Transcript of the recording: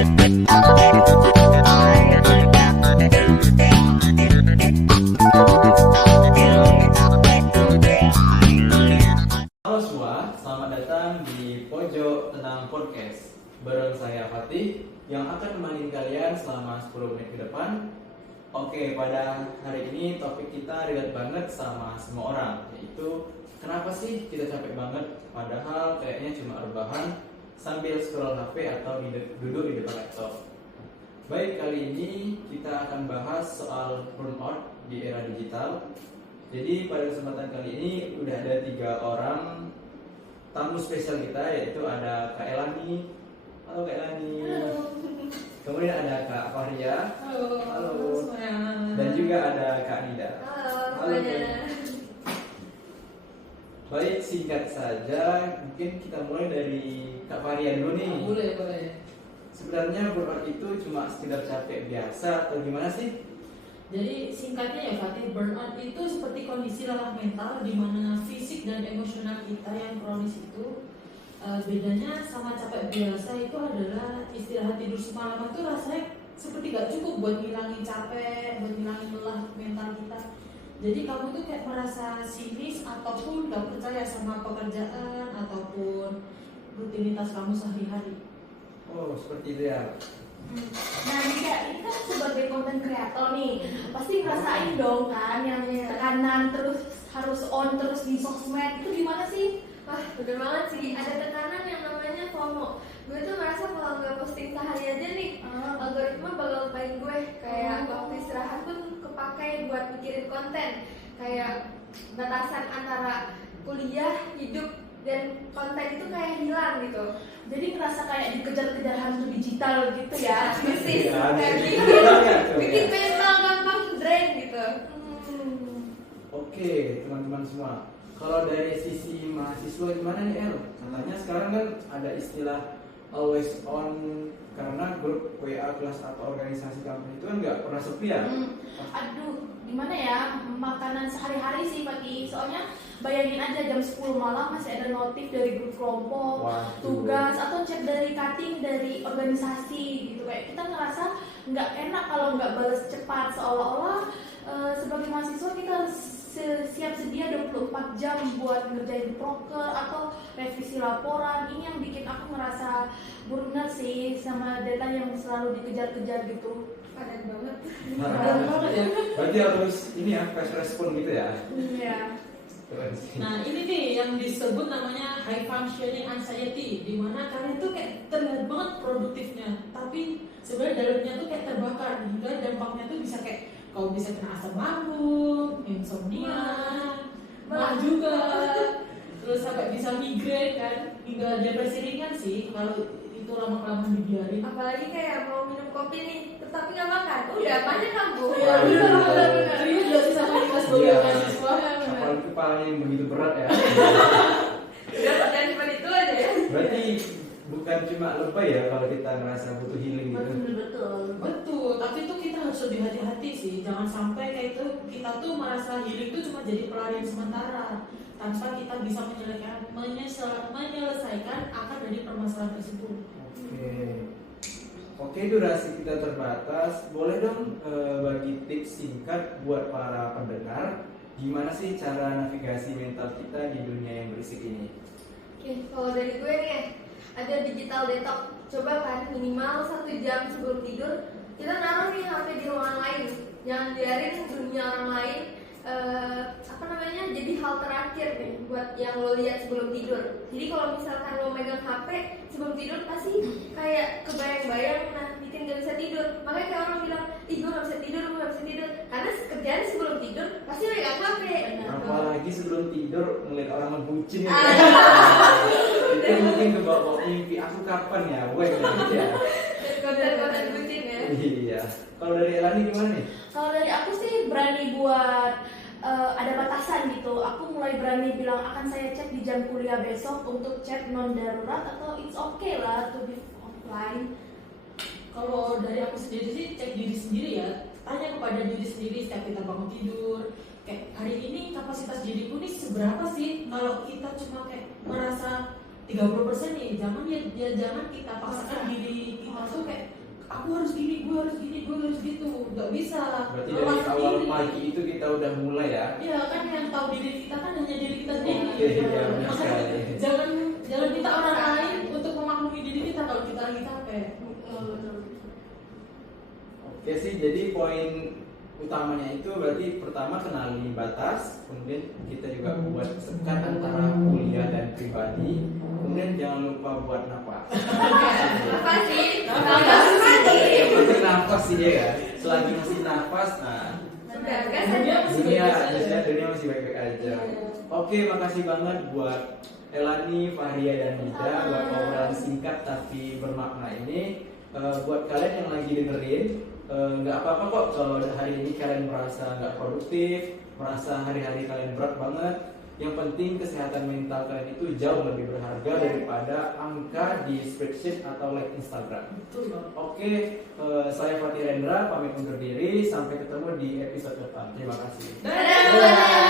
Halo semua, selamat datang di Pojok Tenang Podcast. Bareng saya Fatih yang akan menemani kalian selama 10 menit ke depan. Oke, pada hari ini topik kita relate banget sama semua orang, yaitu kenapa sih kita capek banget padahal kayaknya cuma rebahan sambil scroll HP atau duduk di depan laptop. Baik, kali ini kita akan bahas soal burnout di era digital. Jadi pada kesempatan kali ini udah ada 3 orang tamu spesial kita, yaitu ada Kak Elani. Halo Kak Elani. Halo. Kemudian ada Kak Fahria. Halo. Halo. Semuanya. Dan juga ada Kak Nida. Halo semuanya. Baik, singkat saja, mungkin kita mulai dari Kak Fahria dulu nih. Boleh. Sebenarnya burnout itu cuma sekedar capek biasa atau gimana sih? Jadi singkatnya ya Fatih, burnout itu seperti kondisi lelah mental di mana fisik dan emosional kita yang kronis itu bedanya sama capek biasa itu adalah istirahat tidur semalaman itu rasanya seperti gak cukup buat ngilangin capek, buat ngilangin lelah mental kita. Jadi kamu tuh kayak merasa sinis ataupun gak percaya sama pekerjaan ataupun rutinitas kamu sehari-hari. Oh, seperti itu ya. Nah Dika, ini kan sebagai konten kreator nih, pasti ngerasain dong kan yang tekanan terus harus on terus di sosmed, itu gimana sih? Wah, bener banget sih, ada tekanan yang namanya FOMO. Gue tuh merasa kalau nggak posting sehari aja nih, algoritma bakal lupain gue. Kayak waktu istirahat pun kepakai buat mikirin konten. Kayak batasan antara kuliah, hidup, dan konten itu kayak hilang gitu. Jadi ngerasa kayak dikejar-kejar hantu digital gitu ya? Bisnis, Ya, kayak gitu. bikin mental gampang drain gitu. Oke, teman-teman semua. Kalau dari sisi mahasiswa gimana nih El? Katanya sekarang kan ada istilah always on karena grup WA kelas atau organisasi kampus itu kan nggak pernah sepi ya? Aduh, gimana ya, makanan sehari-hari sih pagi. Soalnya bayangin aja jam 10 malam masih ada notif dari grup kelompok, Waduh. tugas, atau chat dari cutting dari organisasi gitu. Kayak kita ngerasa nggak enak kalau nggak balas cepat, seolah-olah sebagai mahasiswa kita harus siap sedia 24 jam buat ngerjain proker atau revisi laporan. Ini yang bikin aku ngerasa burnout sih, sama deadline yang selalu dikejar-kejar gitu. Padat banget. Berat banget ya. Berarti harus ini ya, fast respon gitu ya? Iya. Keren sih. Nah ini nih yang disebut namanya high functioning anxiety, di mana kalian tuh kayak terlihat banget produktifnya, tapi sebenarnya dalamnya tuh kayak terbakar, hingga dampaknya tuh bisa kayak kau bisa kena asam lambung, insomnia, malah juga, terus sampai bisa migrain kan, hingga depresi ringan sih kalau itu lama-lama dibiarin. Apalagi kayak mau minum kopi nih, tapi nggak makan. Udah, banyak kambuh. Iya benar. Ini juga sih sama kita sebagai mahasiswa. Apalagi kepalanya yang begitu berat ya. Udah kerjaan cuma itu aja ya. Berarti bukan cuma lebay ya kalau kita ngerasa butuh healing gitu. Betul, tapi itu kita harus lebih hati-hati sih. Jangan sampai kayak itu kita tuh merasa healing itu cuma jadi pelarian sementara tanpa kita bisa menyelesaikan akar dari permasalahan tersebut. Oke, durasi kita terbatas. Boleh dong bagi tips singkat buat para pendengar gimana sih cara navigasi mental kita di dunia yang berisik ini? Oke, kalau dari gue nih ya, ada digital detox. Coba kan minimal 1 jam sebelum tidur kita naruh nih HP di ruangan lain, jangan biarin dunia orang lain jadi hal terakhir nih buat yang lo lihat sebelum tidur. Jadi kalau misalkan lo megang HP sebelum tidur pasti kayak kebayang-bayang, nah bikin gak bisa tidur. Makanya kayak orang bilang, ih gue gak bisa tidur, karena kerjaan sebelum tidur pasti megang HP. Apalagi sebelum tidur ngeliat orang ngebucin ya. Itu mungkin kebawa mimpi aku kapan ya, gue gitu ya. Konten-konten bucin ya. Iya. Kalau dari Elani gimana nih? Kalau dari aku sih berani buat ada batasan gitu. Aku mulai berani bilang akan saya cek di jam kuliah besok untuk chat non darurat atau it's okay lah to be offline. Kalau dari aku sendiri sih cek diri sendiri ya, tanya kepada diri sendiri setiap kita bangun tidur. Kayak hari ini kapasitas diriku nih seberapa sih? Kalau kita cuma kayak merasa 30% nih, jangan kita paksakan diri kita tuh kayak aku harus gini, gue harus gini, gue harus gitu. Nggak bisa. Berarti Lelah dari awal sendiri. pagi itu kita udah mulai ya. Iya kan yang tahu diri kita kan hanya diri kita sendiri. Oke, iya, benar Makanya sekali. jangan minta orang lain untuk memaklumi diri kita kalau kita lagi capek. Oke sih, jadi poin utamanya itu berarti pertama kenali batas, kemudian kita juga buat sekat antara kuliah dan pribadi, kemudian jangan lupa buat napas. Apa sih? Yang penting nafas sih ya kan. Selagi masih nafas, nah dunia masih baik-baik aja. Oke, makasih banget buat Elani, Fahria dan Nida buat obrolan singkat tapi bermakna ini. Buat kalian yang lagi dengerin, nggak apa-apa kok kalau hari ini kalian merasa nggak produktif, merasa hari-hari kalian berat banget. Yang penting kesehatan mental kalian itu jauh lebih berharga daripada angka di spreadsheet atau like Instagram. Betul loh. Oke, saya Fatih Rendra pamit undur diri. Sampai ketemu di episode depan. Terima kasih. Dadah.